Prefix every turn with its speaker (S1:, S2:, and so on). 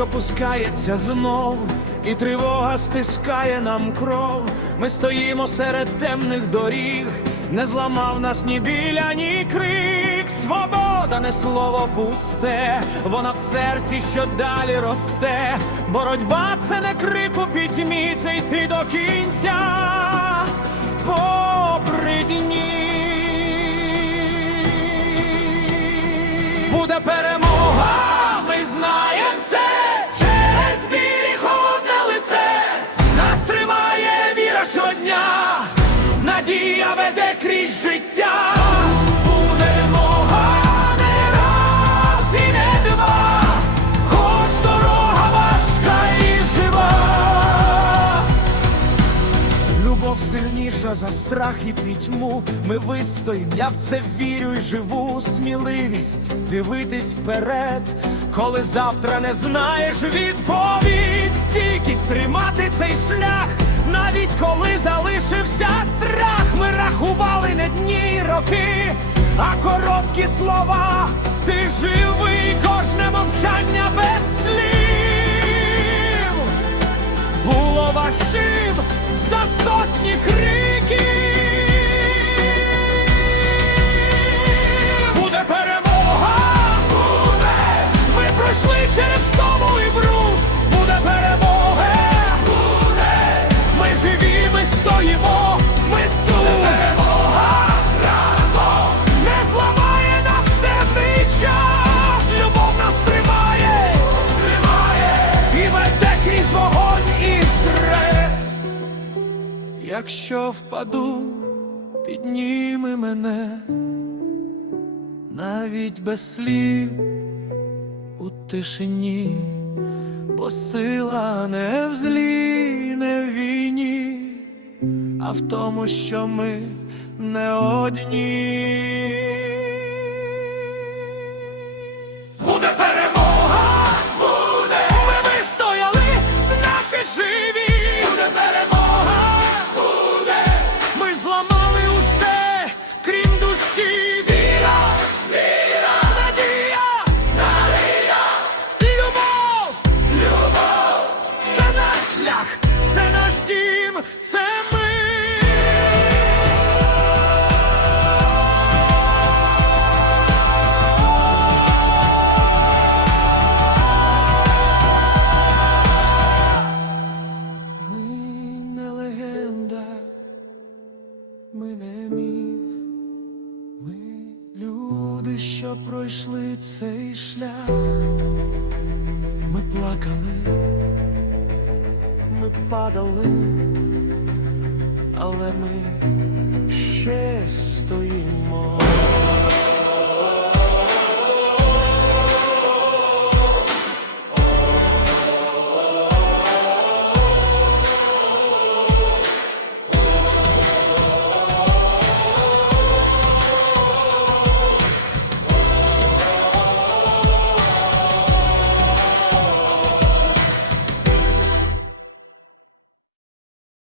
S1: що пускається знов, і тривога стискає нам кров. Ми стоїмо серед темних доріг, не зламав нас ні біля, ні крик. Свобода не слово пусте, вона в серці, що далі росте. Боротьба це не крик у пітьмі, це йти до кінця. Попри дні сильніша за страх і пітьму. Ми вистоїм, я в це вірю і живу. Сміливість дивитись вперед, коли завтра не знаєш відповідь. Стійкість тримати цей шлях, навіть коли залишився страх. Ми рахували не дні й роки, а короткі слова. Ти живий, кожне мовчання без слів було важчим Якщо впаду, підніми мене, навіть без слів у тишині, бо сила не в злі, не в війні, а в тому, що ми не одні. Це ми. Ми не міф, ми люди, що пройшли цей шлях. Ми плакали, ми падали, але ми ще стоїмо.